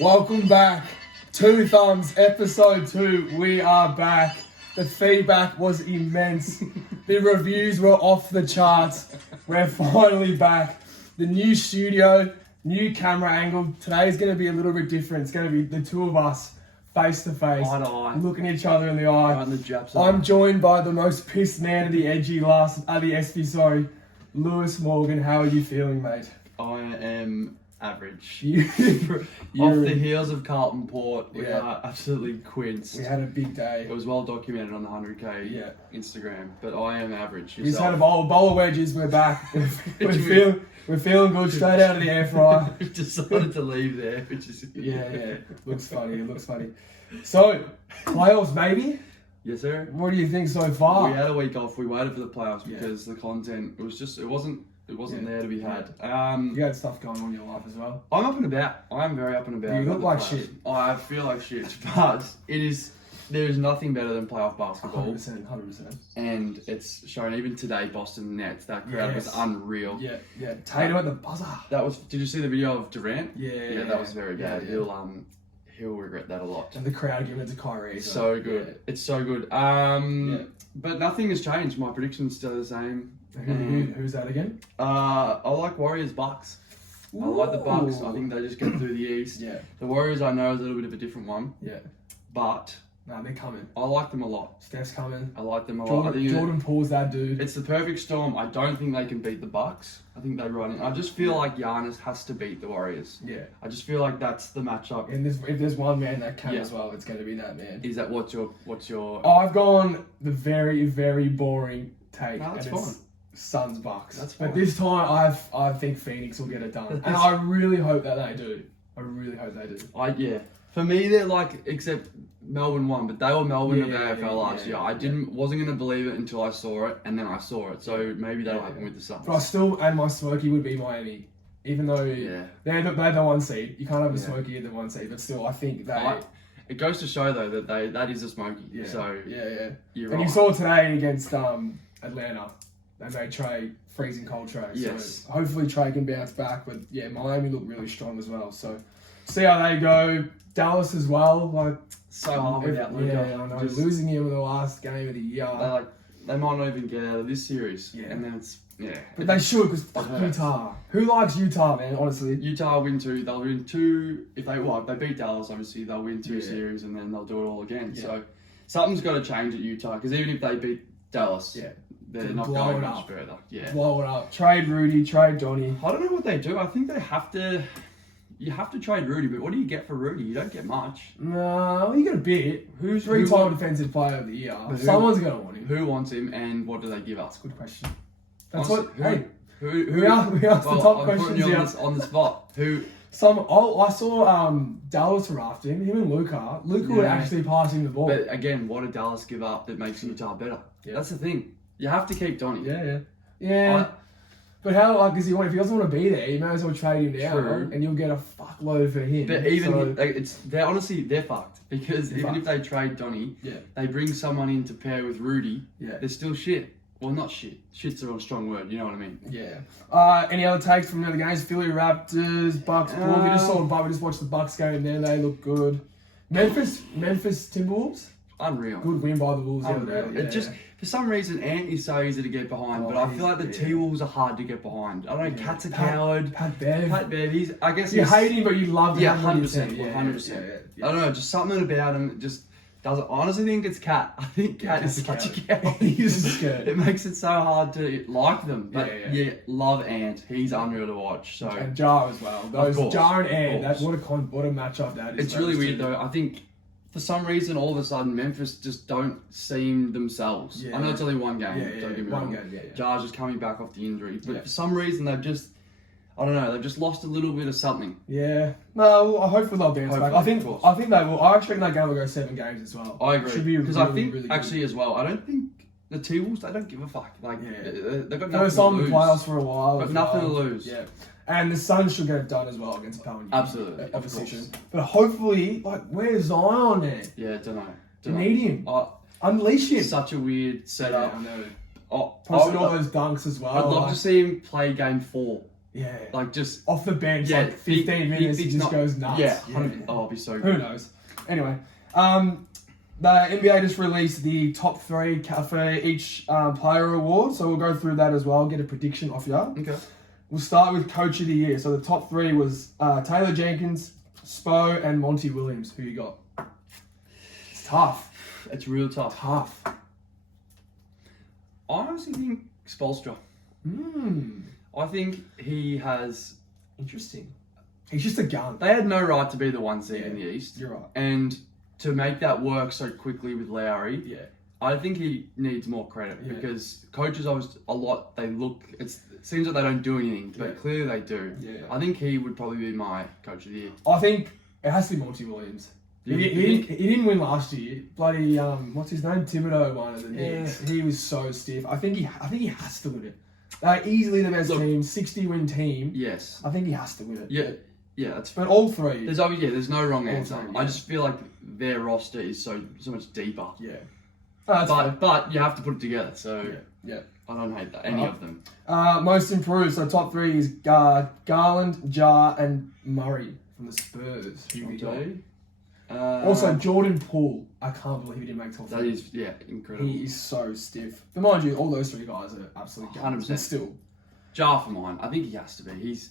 Welcome back. 2 Thumbs, episode 2. We are back. The feedback was immense. The reviews were off the charts. We're finally back. The new studio, new camera angle. Today's going to be a little bit different. It's going to be the two of us face to face, eye to eye, looking each other in the eye. right in the japs. I'm joined by the most pissed man of the SB, Lewis Morgan. How are you feeling, mate? I am average. You're Off the heels of Carlton Port, we are absolutely quids. We had a big day. It was well documented on the 100k Instagram, but I am average. We just had a bowl of wedges. We're back. We're feeling good. Straight out of the air fryer. We've decided to leave there, which is yeah. Looks funny. So, playoffs, baby. Yes, sir. What do you think so far? We had a week off. We waited for the playoffs because the content it wasn't there to be had. You had stuff going on in your life as well. I'm up and about. I'm very up and about. You look like shit. I feel like shit, but there is nothing better than playoff basketball. 100%. And it's shown even today, Boston Nets, that crowd was unreal. Yeah. Tatum at the buzzer. Did you see the video of Durant? Yeah, that was very bad. Yeah. He'll regret that a lot. And the crowd giving it to Kyrie. So good. Yeah. It's so good. But nothing has changed. My prediction's still the same. Who's that again? I like Warriors Bucks. I like the Bucks. I think they just get through the East. Yeah. The Warriors I know is a little bit of a different one. Yeah. But no, they're coming. I like them a lot. Steph's coming. I like them a lot. Jordan Poole's that dude. It's the perfect storm. I don't think they can beat the Bucks. I think they run it. I just feel like Giannis has to beat the Warriors. Yeah. I just feel like that's the matchup. And if there's one man that can as well, it's going to be that man. Is that what's your? I've gone the very, very boring take. No, that's and fine. It's Suns Bucks. That's fine. But this time, I think Phoenix will get it done, and I really hope that they do. For me, they're like, except Melbourne won, but they were Melbourne of the AFL last year. I wasn't gonna believe it until I saw it, and then I saw it. So maybe that'll happen with the Suns. But I still, and my Smoky would be Miami, even though they're the 1 seed. You can't have a Smoky at the 1 seed, but still, I think it goes to show though that that is a Smoky. Yeah. So You're right. You saw today against Atlanta. They made Trey freezing cold Trey. Yes. So hopefully Trey can bounce back. But Miami look really strong as well. So see how they go. Dallas as well. So hard without Luka. Yeah, I know. Losing him in the last game of the year. They might not even get out of this series. Yeah. And then it's But they should, because fuck Utah. Who likes Utah, man? Honestly. Utah win 2. They'll win 2 if they beat Dallas. Obviously, they'll win 2 series and then they'll do it all again. Yeah. So something's got to change at Utah, because even if they beat Dallas, they're not going much further. Yeah. Blow it up. Trade Rudy. Trade Donnie. I don't know what they do. I think they have to. You have to trade Rudy, but what do you get for Rudy? You don't get much. No, you get a bit. Who's 3-time defensive player of the year? Someone's going to want him. Who wants him, and what do they give us? Good question. That's what. We asked the top questions here on the spot. Who? I saw Dallas were after him and Luka. Luka would actually pass him the ball. But again, what did Dallas give up that makes Utah better? Yeah. That's the thing. You have to keep Donnie. Yeah. But how, if he doesn't want to be there, you may as well trade him now, and you'll get a fuckload for him. But even they're fucked, because even if they trade Donnie, they bring someone in to pair with Rudy. They're still shit. Well, not shit. Shit's a strong word. You know what I mean? Yeah. Any other takes from the other games? Philly Raptors, Bucks. We just watched the Bucks game there. They look good. Memphis Timberwolves. Unreal. Good win by the Wolves. Unreal. For some reason, Ant is so easy to get behind, but I feel like the T-Wolves are hard to get behind. I don't know, Cat's a coward. Pat Bev, you hate him, but you love him. 100%. 100%. I don't know, just something about him just doesn't. I honestly think it's Cat. I think Cat is such a coward. He's scared. It makes it so hard to like them. But love Ant. He's unreal to watch. So and Jar as well. Jar and Ant. What a matchup that is. It's really weird though. I think, for some reason, all of a sudden, Memphis just don't seem themselves. I know it's only one game. Don't get me wrong. Jar's just coming back off the injury. But for some reason, they've just lost a little bit of something. Yeah. No, hopefully they'll bounce back. I think they will. I actually think that game will go 7 games as well. I agree. Because I think, really as well, I don't think the T-Wolves, they don't give a fuck. They've got nothing to lose. They were in the playoffs for a while. But nothing to lose. Yeah. And the Suns should get it done as well against Palmer. Absolutely. Opposition. But hopefully, where's Zion there? Yeah, don't know. You need him. Unleash him. Such a weird setup. Yeah, I know. Posted all those dunks as well. I'd love to see him play game 4. Yeah. Like just off the bench, yeah, like 15 minutes, he just goes nuts. Yeah. Oh, I'll be so good. Who knows? Anyway, the NBA just released the top 3 for each player award, so we'll go through that as well, get a prediction off you. Okay. We'll start with Coach of the Year. So the top 3 was Taylor Jenkins, Spo, and Monty Williams. Who you got? It's tough. It's real tough. Tough. I honestly think Spoelstra. I think he has... Interesting. He's just a gun. They had no right to be the 1 seed in the East. You're right. And to make that work so quickly with Lowry, Yeah. I think he needs more credit because coaches always it seems like they don't do anything, but clearly they do. Yeah. I think he would probably be my Coach of the Year. I think it has to be Monty Williams. He didn't win last year. Bloody what's his name? Thibodeau won it. Yeah. He was so stiff. I think he has to win it. Easily the best team, 60-win team. Yes. I think he has to win it. Yeah. Yeah, that's but all 3. There's no wrong answer. 3, I just feel like their roster is so much deeper. Yeah. But you have to put it together. So yeah. I don't hate that any of them. Most improved. So top 3 is Garland, Jar, and Murray from the Spurs. Who we got? Also, Jordan Poole. I can't believe he didn't make top 3. That is incredible. He is so stiff. But mind you, all those 3 guys are absolutely 100%. Still, Jar for mine. I think he has to be. He's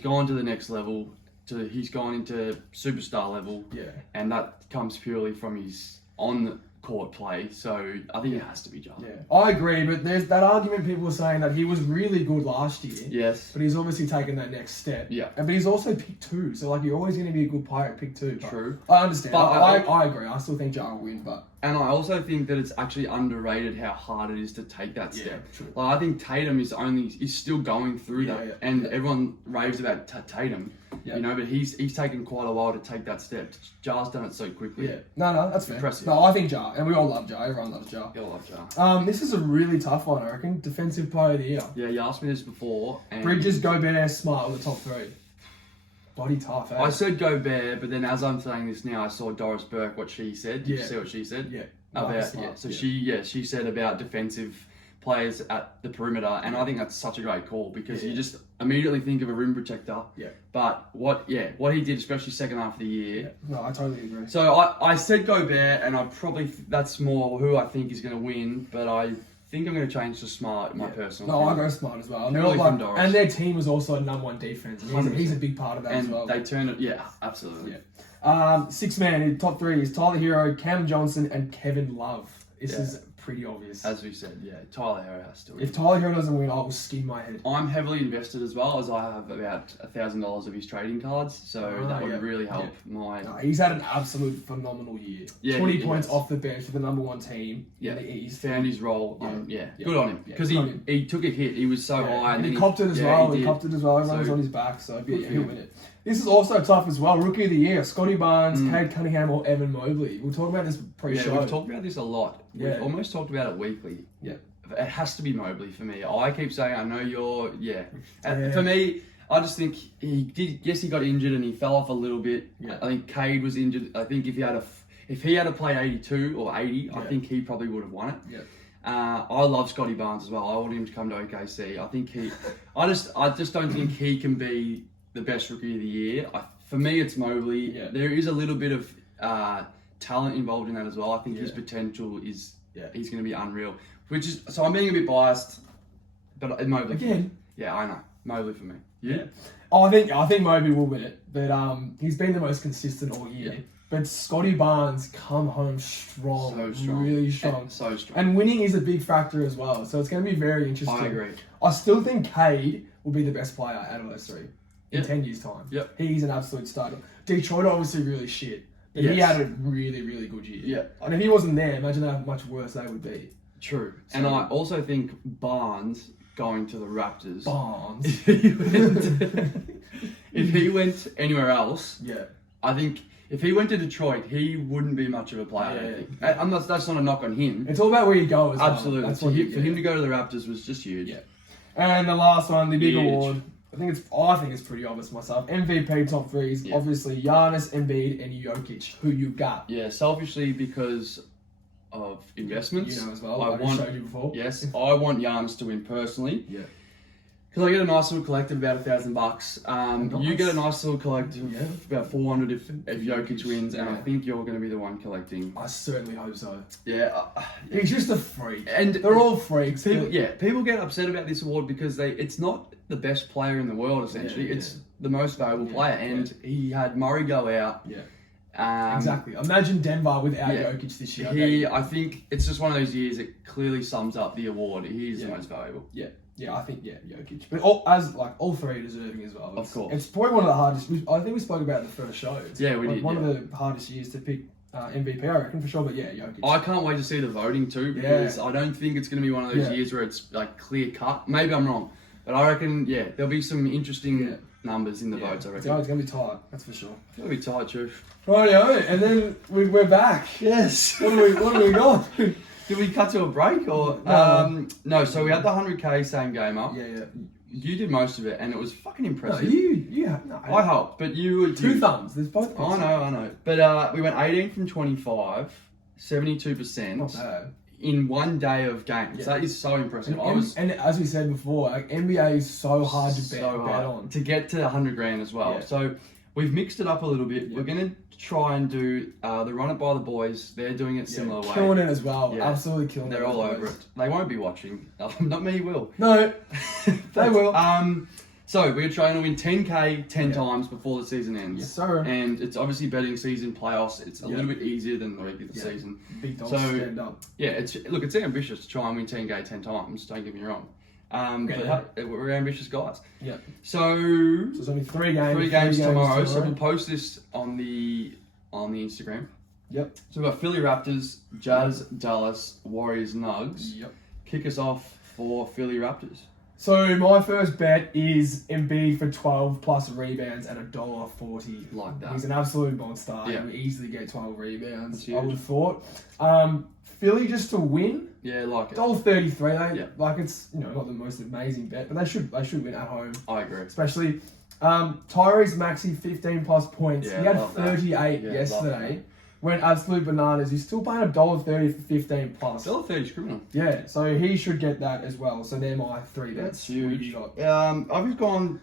gone to the next level. He's gone into superstar level. Yeah. And that comes purely from his on court play. So I think it has to be Jar. Yeah. I agree, but there's that argument people were saying that he was really good last year. Yes. But he's obviously taken that next step. Yeah. But he's also pick 2. So like you're always going to be a good player at pick 2. True. I understand. But I agree. I still think Jar will win, but. And I also think that it's actually underrated how hard it is to take that step. True. Like I think Tatum is still going through that, and everyone raves about Tatum, you know, but he's taken quite a while to take that step. Jar's done it so quickly. Yeah, no, that's fair. Impressive. No, I think Jar, and we all love Jar. Everyone loves Jar. You all love Jar. This is a really tough one, I reckon. Defensive Player of the Year. Yeah, you asked me this before. And Bridges, Gobert, Smart were the top 3. Bloody tough, eh? I said Gobert, but then as I'm saying this now, I saw Doris Burke, what she said. Did you see what she said? Yeah. She said about defensive players at the perimeter, and I think that's such a great call because you just immediately think of a rim protector. Yeah. But what he did, especially second half of the year. Yeah. No, I totally agree. So I said Gobert, and that's more who I think is going to win, but I think I'm going to change to Smart, my personal opinion. I go Smart as well. And their team was also #1 defense. He's a big part of that as well. And they turned it, absolutely. Yeah. 6 man in top 3 is Tyler Hero, Cam Johnson, and Kevin Love. This is pretty obvious. As we said, Tyler Hero has to win. If Tyler Hero doesn't win, I will skin my head. I'm heavily invested as well, as I have about $1,000 of his trading cards, so that would really help my... No, he's had an absolute phenomenal year. 20 points off the bench for the #1 team in the East. Found his role. Good on him. Because he took a hit. He was so high. And he copped it as well. Everyone was on his back, so he'll win it. This is also tough as well. Rookie of the Year, Scotty Barnes, Cade Cunningham, or Evan Mobley. We'll talk about this pre-show. Yeah, we've talked about this a lot. We've almost talked about it weekly. Yeah. It has to be Mobley for me. I keep saying, I know you're... For me, I just think he did... Yes, he got injured and he fell off a little bit. Yeah. I think Cade was injured. I think if he had to play 82 or 80, I think he probably would have won it. Yeah. I love Scotty Barnes as well. I want him to come to OKC. I think I just don't think he can be the best rookie of the year. For me, it's Mobley. Yeah. There is a little bit of talent involved in that as well. I think his potential is he's going to be unreal. So I'm being a bit biased, but Mobley again. Yeah, I know Mobley for me. Yeah. Oh, I think Mobley will win it, but he's been the most consistent all year. Yeah. But Scotty Barnes come home strong, really strong. So strong. And winning is a big factor as well, so it's going to be very interesting. I agree. I still think Cade will be the best player out of those 3 in 10 years' time. Yep. He's an absolute starter. Detroit obviously really shit, but he had a really, really good year. Yeah. And if he wasn't there, imagine how much worse they would be. True. So, and I also think Barnes going to the Raptors. Barnes. If he went anywhere else, I think if he went to Detroit, he wouldn't be much of a player. I think. That's not a knock on him. It's all about where you go as well. Absolutely. That's for him to go to the Raptors was just huge. Yeah. And the last one, the big award. I think it's pretty obvious myself. MVP top 3 is obviously Giannis, Embiid, and Jokic. Who you got? Yeah, selfishly because of investments. You know as well. I showed you before. Yes, I want Giannis to win personally. Yeah. Because I get a nice little collective about $1,000. Nice. You get a nice little collective about 400 if Jokic wins, and I think you're going to be the one collecting. I certainly hope so. Yeah, He's just a freak, and they're all freaks. People get upset about this award because it's not the best player in the world. Essentially, it's the most valuable player, and he had Murray go out. Yeah. Exactly. Imagine Denver without Jokic this year. I think it's just one of those years that clearly sums up the award. He's the most valuable. Yeah, I think Jokic, but all three are deserving as well. Of course, it's probably one of the hardest. I think we spoke about it in the first show. We did. One of the hardest years to pick MVP, I reckon for sure. But Jokic. I can't wait to see the voting too because I don't think it's going to be one of those years where it's like clear cut. Maybe I'm wrong, but I reckon there'll be some interesting numbers in the votes. I reckon it's going to be tight. That's for sure. It's going to be tight, Truth. Rightio, and then we're back. Yes. What do we got? Did we cut to a break or no? So we had the 100K same game up. Yeah. You did most of it, and it was fucking impressive. No, I helped, but you two thumbs. There's both. I know. But we went 18 from 25, 72%. Not bad. In one day of games. That is so impressive. And as we said before, NBA is so hard to bet on. To get to 100 grand as well. Yeah. So we've mixed it up a little bit. We're going to try and do the Run It By the Boys. They're doing it similar way. Killing it as well. Yeah. Absolutely killing it. They're all over it. They won't be watching. Not me, will. No, they will. So we're trying to win 10K 10 times before the season ends. Yes, sir. And it's obviously betting season playoffs. It's a little bit easier than the regular season. Big dogs stand up. Yeah, it's ambitious to try and win 10K 10 times. Don't get me wrong. But we're ambitious guys. Yeah. So there's only 3 games. 3 games tomorrow. So we'll post this on the Instagram. Yep. So we've got Philly Raptors, Jazz, Dallas, Warriors, Nugs. Yep. Kick us off for Philly Raptors. So my first bet is Embiid for 12 plus rebounds at $1.40. Like that. He's an absolute monster. Yeah. He will easily get 12 rebounds. I would have thought. Philly just to win. Yeah, like it. $1.33. Like it's not the most amazing bet, but they should win at home. I agree. Especially Tyrese Maxey 15 plus points. Yeah, he had 38 yesterday. Went absolute bananas. He's still paying $1.30 for 15 plus. $1.30 is criminal. Yeah, so he should get that as well. So they're my 3 bets. That's huge. I've just gone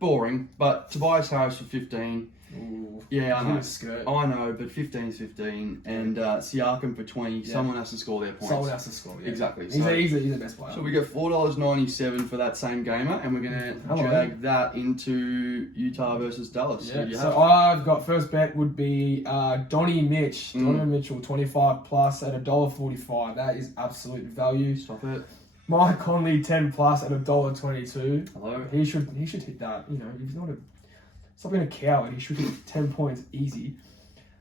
boring, but Tobias Harris for 15. Ooh, yeah, I know. Skirt. I know, but 15 is 15. And Siakam for 20. Yeah. Someone has to score their points. Someone has to score, yeah. Exactly. He's the best player. So we get $4.97 for that same gamer, and we're going to drag that into Utah versus Dallas. Yeah. So I've got first bet would be Donnie Mitch. Donovan Mitchell, 25 plus at $1.45. That is absolute value. Stop it. Mike Conley, 10 plus at $1.22. Hello. He should hit that. He's not stop being a coward. He should hit 10 points easy.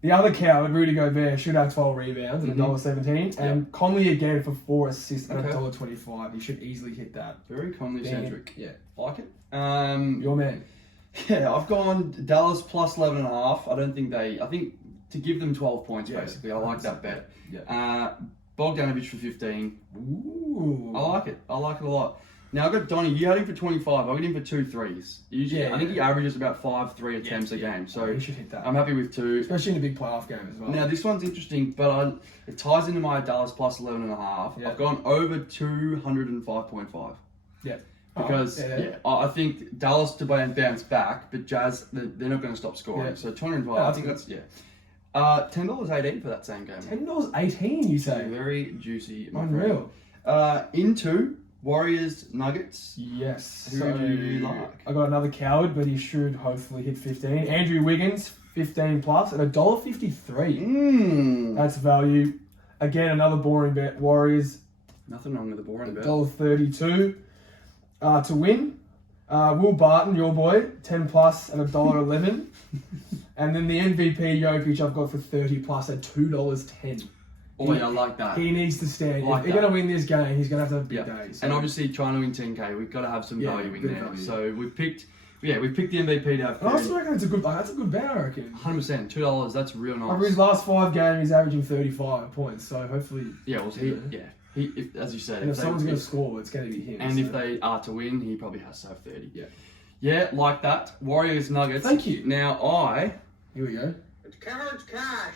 The other coward, Rudy Gobert, should have 12 rebounds at $1.17. And Conley again for 4 assists at $1.25. He should easily hit that. Very Conley-centric. Yeah. Like it. Your man. Yeah, I've gone Dallas plus 11.5. I think to give them 12 points, basically. I like that bet. Yeah. Bogdanovich for 15. Ooh. I like it a lot. Now I've got Donnie. You had him for 25. I got him for 2 threes. Usually, I think he averages about 5 attempts a game. So he should hit that. I'm happy with 2, especially in a big playoff game as well. Now this one's interesting, but it ties into my Dallas plus 11.5. I've gone over 205.5. Yeah. Because I think Dallas to bounce back, but Jazz they're not going to stop scoring. So 205. I think that's $10.18 for that same game. $10.18, you say? Very juicy, my Unreal. friend. Into Warriors Nuggets. Yes. Who do you like? I got another coward, but he should hopefully hit 15. Andrew Wiggins, 15 plus at $1.53. That's value. Again, another boring bet. Warriors. Nothing wrong with the boring bet. $1.32. To win, Will Barton, your boy, 10 plus at $1.11. And then the MVP Jokic I've got for 30 plus at $2.10. Oh yeah, I like that. He needs to stand. If they're going to win this game, he's going to have a big day. So. And obviously, trying to win 10K, we've got to have some value in there. Value. So we picked the MVP to have. I also reckon that's a good bet. I reckon. 100%, $2. That's real nice. Over his last 5 games, he's averaging 35 points. So hopefully. Yeah, well, He, as you said, if someone's going to score, it's going to be him. And if they are to win, he probably has to have 30. Yeah, like that. Warriors Nuggets. Thank you. Now here we go. It's cowards cash.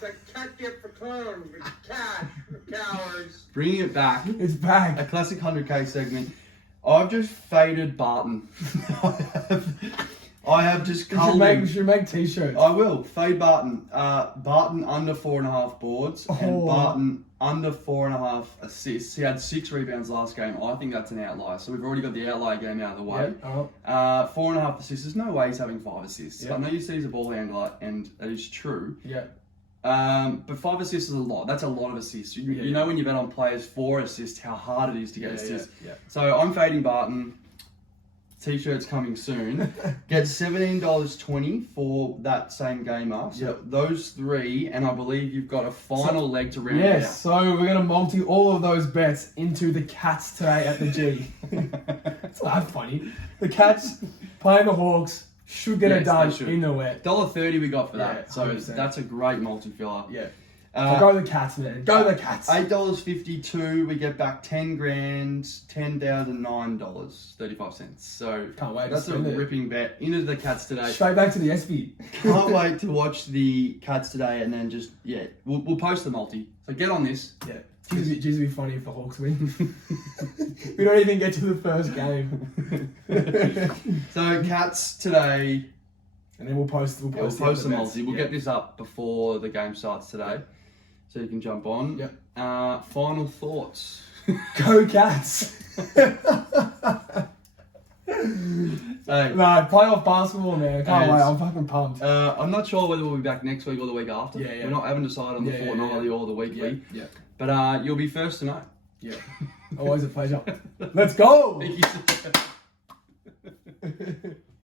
It's a cat get for clones. It's cash for cowards. Bringing it back. It's back. A classic 100K segment. I've just faded Barton. I have just culled You should make t-shirts. I will. Fade Barton. Barton under 4.5 boards and Barton under 4.5 assists. He had 6 rebounds last game. I think that's an outlier. So we've already got the outlier game out of the way. Yep. 4.5 assists. There's no way he's having 5 assists. Yep. I know you say he's a ball handler, and that is true. Yeah. But 5 assists is a lot. That's a lot of assists. You know when you bet on players 4 assists, how hard it is to get assists. Yeah. So I'm fading Barton. T-shirts coming soon. Get $17.20 for that same gamer. So those 3, and I believe you've got a final leg to round it out. Yes, so we're going to multi all of those bets into the Cats today at the G. It's not funny. The Cats playing the Hawks should get it done in the wet. $1.30 we got for that. Yeah, So 100%. that's a great multi-filler. Yeah. So go the Cats, man. Go the Cats. $8.52, we get back 10 grand, $10,009.35. So Can't wait to that's a spend it. ripping bet into the Cats today. Straight back to the SB. Can't wait to watch the Cats today, and then just we'll post the multi. So get on this. Yeah. It'd be funny if the Hawks win. We don't even get to the first game. So Cats today. And then we'll post the multi. We'll get this up before the game starts today, so you can jump on. Yep. Final thoughts. Go Cats. No, playoff basketball, man. Can't wait. I'm fucking pumped. I'm not sure whether we'll be back next week or the week after. Yeah. We haven't decided on the fortnightly or the weekly. Yeah. But you'll be first to know. Yeah. Always a pleasure. Let's go. Thank you.